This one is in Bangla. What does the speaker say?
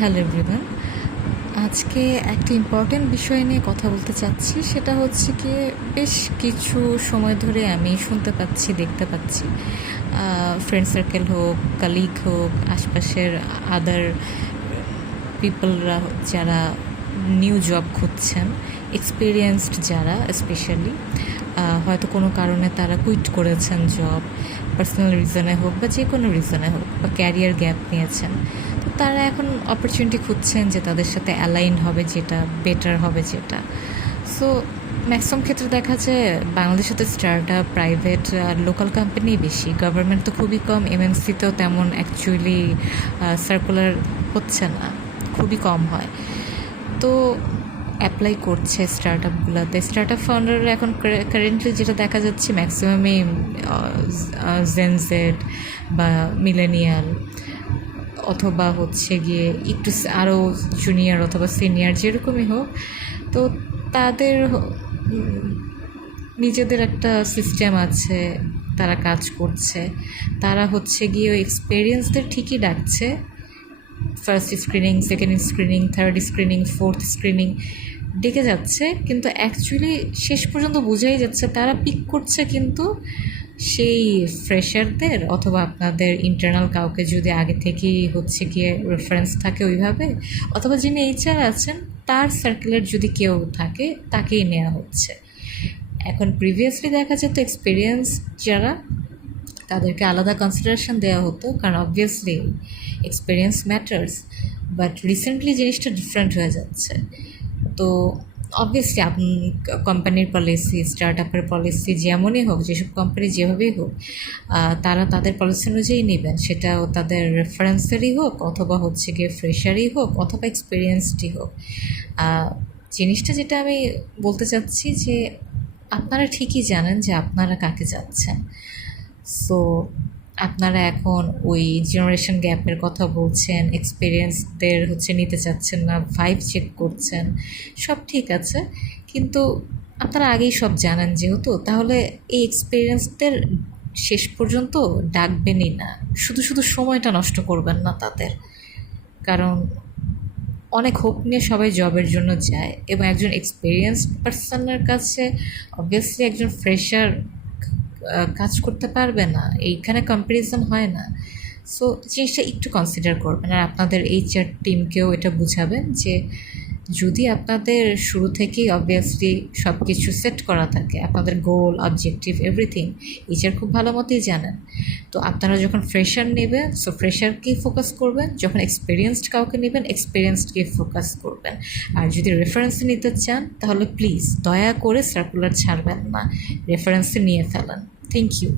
Hello everyone. আজকে একটা ইম্পর্ট্যান্ট বিষয় নিয়ে কথা বলতে চাচ্ছি। সেটা হচ্ছে কি, বেশ কিছু সময় ধরে আমি শুনতে পাচ্ছি, দেখতে পাচ্ছি, ফ্রেন্ড সার্কেল হোক, কালিগ হোক, আশপাশের আদার পিপলরা যারা নিউ জব খুঁজছেন, এক্সপিরিয়েন্সড যারা স্পেশালি, হয়তো কোনো কারণে তারা কুইট করেছেন জব, পার্সোনাল রিজনে হোক বা যে কোনো রিজনে হোক, বা ক্যারিয়ার গ্যাপ নিয়েছেন, তো তারা এখন অপরচুনিটি খুঁজছেন যে তাদের সাথে অ্যালাইন হবে, যেটা বেটার হবে যেটা। সো ম্যাক্সিমাম ক্ষেত্রে দেখা যায় বাংলাদেশে তো স্টার্ট আপ, প্রাইভেট আর লোকাল কোম্পানি বেশি, গভর্নমেন্ট তো খুবই কম, এমএনসিতেও তেমন অ্যাকচুয়ালি সার্কুলার হচ্ছে না, খুবই কম হয়। তো অ্যাপ্লাই করছে স্টার্ট আপগুলোতে। স্টার্ট আপ ফাউন্ডাররা এখন কারেন্টলি যেটা দেখা যাচ্ছে ম্যাক্সিমামই জেনজেড বা মিলেনিয়াল, অথবা হচ্ছে গিয়ে একটু আরও জুনিয়র অথবা সিনিয়র যেরকমই হোক। তো তাদের নিজেদের একটা সিস্টেম আছে, তারা কাজ করছে। তারা হচ্ছে গিয়ে ওই এক্সপেরিয়েন্সদের ঠিকই ডাকছে, first screening, second screening, third screening, fourth screening ডেকে যাচ্ছে, কিন্তু অ্যাকচুয়ালি শেষ পর্যন্ত বোঝাই যাচ্ছে তারা পিক করছে কিন্তু সেই ফ্রেশারদের, অথবা আপনাদের ইন্টারনাল কাউকে যদি আগে থেকেই হচ্ছে গিয়ে রেফারেন্স থাকে ওইভাবে, অথবা যিনি এইচআর আছেন তার সার্কেলের যদি কেউ থাকে তাকেই নেওয়া হচ্ছে। এখন প্রিভিয়াসলি দেখা যেত এক্সপিরিয়েন্স যারা, তাদেরকে আলাদা কনসিডারেশন দেওয়া হতো, কারণ obviously experience matters. But recently জিনিসটা ডিফারেন্ট হয়ে যাচ্ছে। তো অবভিয়াসলি কোম্পানির পলিসি, স্টার্ট আপের পলিসি যেমনই হোক, যেসব কোম্পানি যেভাবেই হোক, তারা তাদের পলিসি অনুযায়ী নেবেন, সেটাও তাদের রেফারেন্সেরই হোক, অথবা হচ্ছে গিয়ে ফ্রেশারই হোক, অথবা এক্সপিরিয়েন্সডই হোক। জিনিসটা যেটা আমি বলতে চাচ্ছি যে আপনারা ঠিকই জানেন যে আপনারা কাকে চাচ্ছেন। সো আপনারা এখন ওই জেনারেশন গ্যাপের কথা বলছেন, এক্সপিরিয়েন্সদের হচ্ছে নিতে চাচ্ছেন না, ভাইব চেক করছেন, সব ঠিক আছে, কিন্তু আপনারা আগেই সব জানেন যেহেতু, তাহলে এই এক্সপিরিয়েন্সদের শেষ পর্যন্ত ডাকবেনই না। শুধু শুধু সময়টা নষ্ট করবেন না তাদের, কারণ অনেক হোপ নিয়ে সবাই জবের জন্য যায়, এবং একজন এক্সপিরিয়েন্সড পার্সনের কাছে অবভিয়াসলি একজন ফ্রেশার কাজ করতে পারবে না, এইখানে কম্প্যারিজন হয় না। সো জিনিসটা একটু কনসিডার করবেন, আর আপনাদের এইচআর টিমকেও এটা বুঝাবেন যে যদি আপনাদের শুরু থেকেই অবভিয়াসলি সব কিছু সেট করা থাকে, আপনাদের গোল, অবজেক্টিভ, এভরিথিং এইচআর খুব ভালো মতোই জানেন, তো আপনারা যখন ফ্রেশার নেবেন, সো ফ্রেশারকেই ফোকাস করবেন, যখন এক্সপিরিয়েন্সড কাউকে নেবেন এক্সপিরিয়েন্সডকে ফোকাস করবেন। আর যদি রেফারেন্সে নিতে চান তাহলে প্লিজ দয়া করে সার্কুলার ছাড়বেন না, রেফারেন্সে নিয়ে ফেলেন। Thank you.